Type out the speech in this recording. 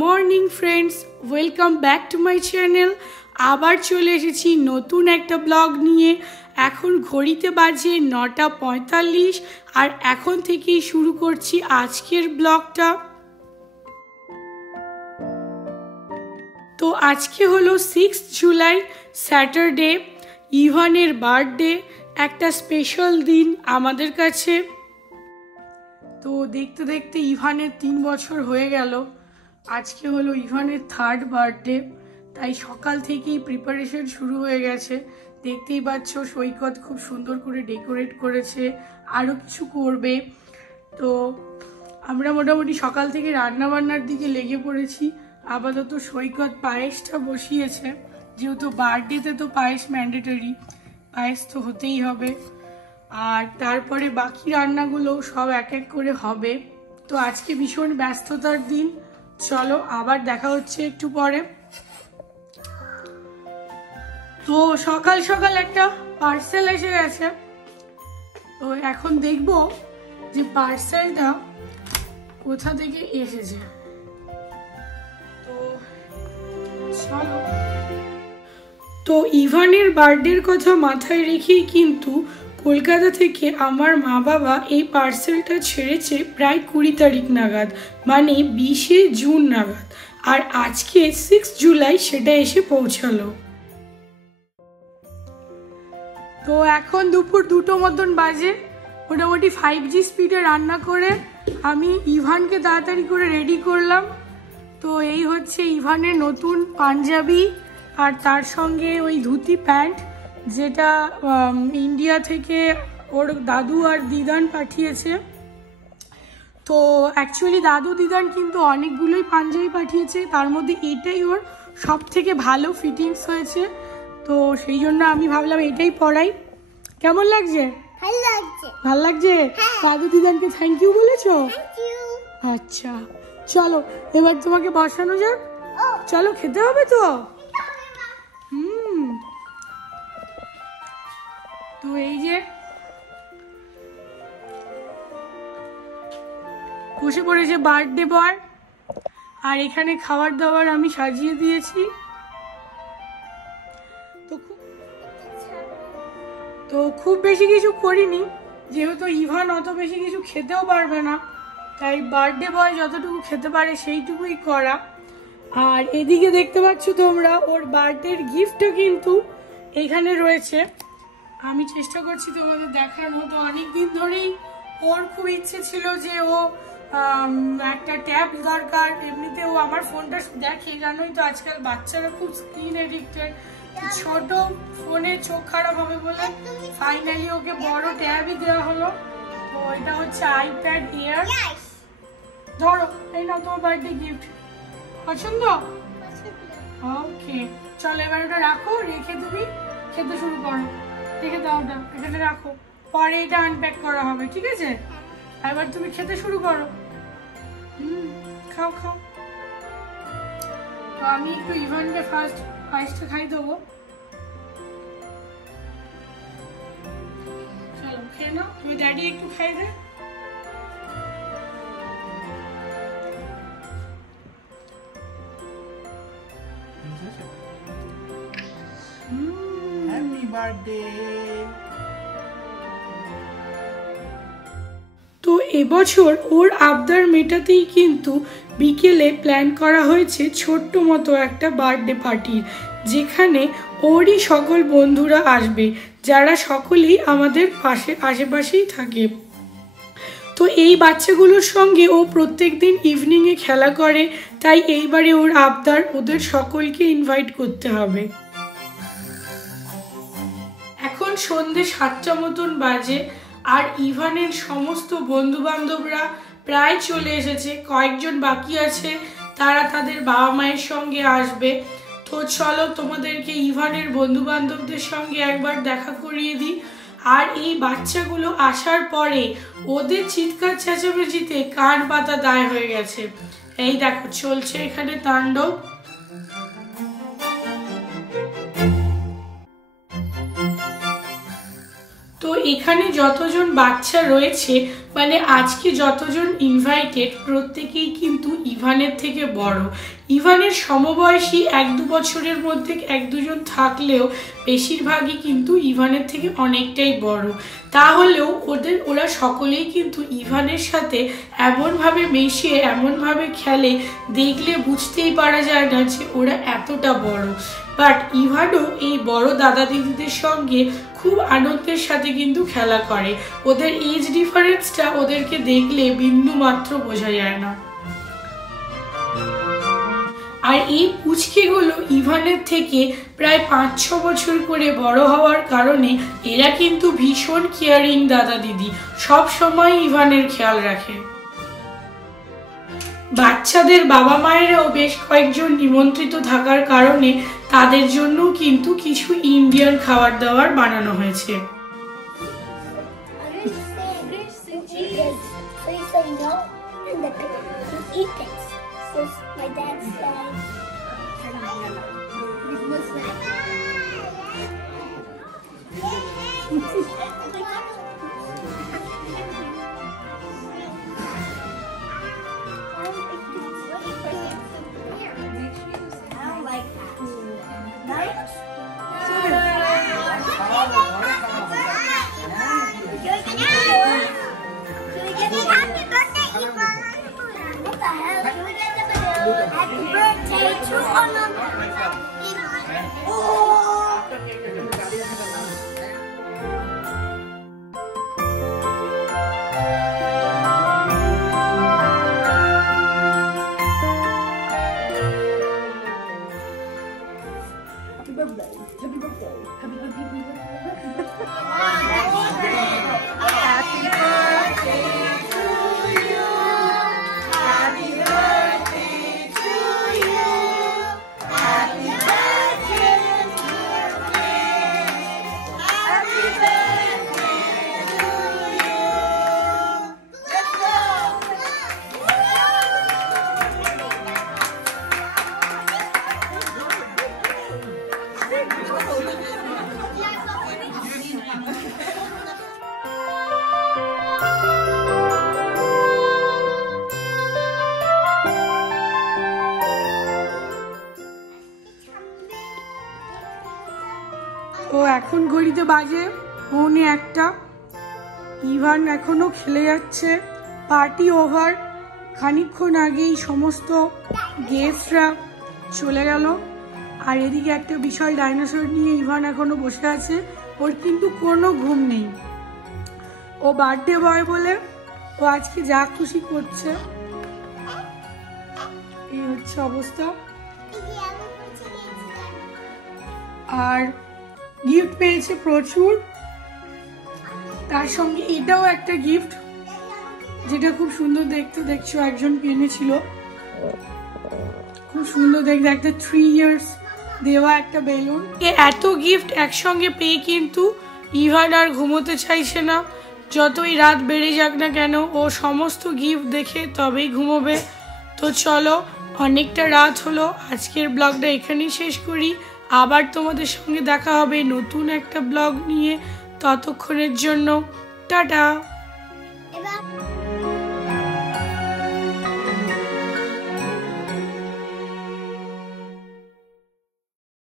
Morning friends, welcome back to my channel. আবার চলে এসেছি নতুন একটা ব্লগ নিয়ে। এখন ঘড়িতে বাজে 9:45 আর এখন থেকেই শুরু করছি আজকের ব্লগটা। তো আজকে হলো 6 জুলাই, স্যাটারডে, ইভানের বার্থডে। একটা স্পেশাল দিন আমাদের কাছে। তো দেখতে দেখতে ইভানের 3 বছর হয়ে গেল। আজকে হলো ইভানের 3rd বার্থডে, তাই সকাল থেকেই প্রিপারেশন শুরু হয়ে গেছে। দেখতেই পাচ্ছ সৈকত খুব সুন্দর করে ডেকোরেট করেছে, আরও কিছু করবে। তো আমরা মোটামুটি সকাল থেকে রান্নাবান্নার দিকে লেগে পড়েছি। আপাতত সৈকত পায়েসটা বসিয়েছে, যেহেতু বার্থডেতে তো পায়েস ম্যান্ডেটরি, পায়েস তো হতেই হবে। আর তারপরে বাকি রান্নাগুলো সব এক এক করে হবে। তো আজকে ভীষণ ব্যস্ততার দিন। চলো আবার দেখা হচ্ছে একটু পরে। তো সকাল সকাল একটা পার্সেল এসে গেছে। তো এখন দেখবো যে পার্সেলটা কোথা থেকে এসেছে। তো চলো। তো ইভানের বার্থডের কথা মাথায় রেখেই কিন্তু কলকাতা থেকে আমার মা বাবা এই পার্সেলটা ছেড়েছে প্রায় 20 তারিখ নাগাদ, মানে 20শে জুন নাগাদ। আর আজকে 6 জুলাই সেটা এসে পৌঁছালো। তো এখন দুপুর 2টো মতন বাজে। মোটামুটি 5G স্পিডে রান্না করে আমি ইভানকে তাড়াতাড়ি করে রেডি করলাম। তো এই হচ্ছে ইভানের নতুন পাঞ্জাবি, আর তার সঙ্গে ওই ধুতি প্যান্ট, যেটা ইন্ডিয়া থেকে ওর দাদু আর দিদান পাঠিয়েছে। তো অ্যাকচুয়ালি দাদু দিদান কিন্তু অনেকগুলোই পাঞ্জাবি পাঠিয়েছে, তার মধ্যে এটাই ওর সব থেকে ভালো ফিটিংস হয়েছে। তো সেই জন্য আমি ভাবলাম এটাই পরাই। কেমন লাগছে? ভাল লাগছে? দাদু দিদানকে থ্যাংক ইউ বলেছো? আচ্ছা চলো এবার তোমাকে বসানো যাক। চলো খেতে হবে তো। তো এই যে বসে পড়েছে বার্থডে বয়, আর এখানে খাবার দাবার আমি সাজিয়ে দিয়েছি। তো খুব বেশি কিছু করিনি, যেহেতু ইভান অত বেশি কিছু খেতেও পারবে না, তাই বার্থডে বয় যতটুকু খেতে পারে সেইটুকুই করা। আর এদিকে দেখতে পাচ্ছ তোমরা ওর বার্থডের গিফটটা কিন্তু এখানে রয়েছে। আমি চেষ্টা করছি তোমাদের দেখার মতো। অনেকদিন ধরেই ওর খুব ইচ্ছে ছিল যে ও একটা ট্যাব দরকার। এমনিতে ও আমার ফোনটা দেখে, জানোই তো আজকাল বাচ্চারা খুব স্ক্রিন এডিক্টেড। ছোট ফোনে চোখ খারাপ হবে বলে ফাইনালি ওকে বড় ট্যাবই দেওয়া হলো। তো এটা হচ্ছে আইপ্যাড এয়ার। ধরো, এই নাও তোমার বার্থডে গিফট। পছন্দ? ওকে চলো এবার ওটা রাখো, রেখে তুমি খেতে শুরু করো। রেখে দাও, ওটা এখানে রাখো, পরে এটা আনপ্যাক করা হবে, ঠিক আছে? এবার তুমি খেতে শুরু করো। খাও খাও। তো আমি একটু ইভানকে ফার্স্ট পায়েসটা খাই দেবো। চলো খেয়ে নাও, তুমি ড্যাডি একটু খাই দে। Happy birthday. তো এবছর ওর আবদার মেটাতেই কিন্তু বিকেলে প্ল্যান করা হয়েছে ছোট্ট মতো একটা বার্থডে পার্টির, যেখানে ওরই সকল বন্ধুরা আসবে, যারা সকলেই আমাদের আশেপাশেই থাকে। তো এই বাচ্চাগুলোর সঙ্গে ও প্রত্যেকদিন ইভিনিংয়ে খেলা করে, তাই এইবারে ওর আবদার ওদের সকলকে ইনভাইট করতে হবে। এখন সন্ধ্যে 7টা মতন বাজে, আর ইভানের সমস্ত বন্ধু বান্ধবরা প্রায় চলে এসেছে। কয়েকজন বাকি আছে, তারা তাদের বাবা মায়ের সঙ্গে আসবে। তো চলো তোমাদেরকে ইভানের বন্ধু বান্ধবদের সঙ্গে একবার দেখা করিয়ে দিই। আর এই বাচ্চাগুলো আসার পরে ওদের চিৎকার চেঁচামেচিতে কান পাতা দায় হয়ে গেছে। এই দেখো চলছে এখানে তাণ্ডব। তো এখানে যতজন বাচ্চা রয়েছে মানে আজকে যতজন ইনভাইটেড প্রত্যেকেই কিন্তু ইভানের থেকে বড়। ইভানের সমবয়সী 1-2 বছরের মধ্যে 1-2 জন থাকলেও বেশিরভাগই কিন্তু ইভানের থেকে অনেকটাই বড়। তাহলেও ওরা সকলেই কিন্তু ইভানের সাথে এমনভাবে মেশে এমনভাবে খেলে, দেখলে বুঝতেই পারা যায় না যে ওরা এতটা বড়। বাট ইভানও এই বড় দাদা দিদিদের সঙ্গে খুব আনন্দের সাথে কিন্তু খেলা করে। ওদের এজ ডিফারেন্সটা ওদেরকে দেখলে বিন্দু মাত্র বোঝা যায় না। আর এই পুচকেগুলো ইভানের থেকে প্রায় 5-6 বছর করে বড় হওয়ার কারণে এরা কিন্তু ভীষণ কেয়ারিং দাদা দিদি, সব সময় ইভানের খেয়াল রাখে। বাচ্চাদের বাবা মায়েরাও বেশ কয়েকজন নিমন্ত্রিত থাকার কারণে তাদের জন্য কিন্তু কিছু ইন্ডিয়ান খাবার দাবার বানানো হয়েছে। ও এখন ঘড়িতে বাজে 1:45। ইভান এখনো খেলে যাচ্ছে। Party over. খানিকক্ষণ আগেই সমস্ত গেস্টরা চলে গেল। আর এদিকে একটা বিশাল ডাইনোসর নিয়ে ইভান এখনো বসে আছে। ওর কিন্তু কোনো ঘুম নেই। ও বার্থডে বয় বলে ও আজকে যা খুশি করছে। এই হচ্ছে অবস্থা। আর গিফট পেয়েছে প্রচুর, তার সঙ্গে এটাও একটা গিফট যেটা খুব সুন্দর দেখতে। দেখছো একজন কিনেছিল, খুব সুন্দর দেখতে একটা 3 years দেওয়া একটা বেলুন। এত গিফট একসঙ্গে পেয়ে কিন্তু ইভান আর ঘুমোতে চাইছে না। যতই রাত বেড়ে যাক না কেন ও সমস্ত গিফট দেখে তবেই ঘুমোবে। তো চলো, অনেকটা রাত হলো, আজকের ব্লগটা এখানেই শেষ করি। আবার তোমাদের সঙ্গে দেখা হবে নতুন একটা ব্লগ নিয়ে। ততক্ষণের জন্য টাটা।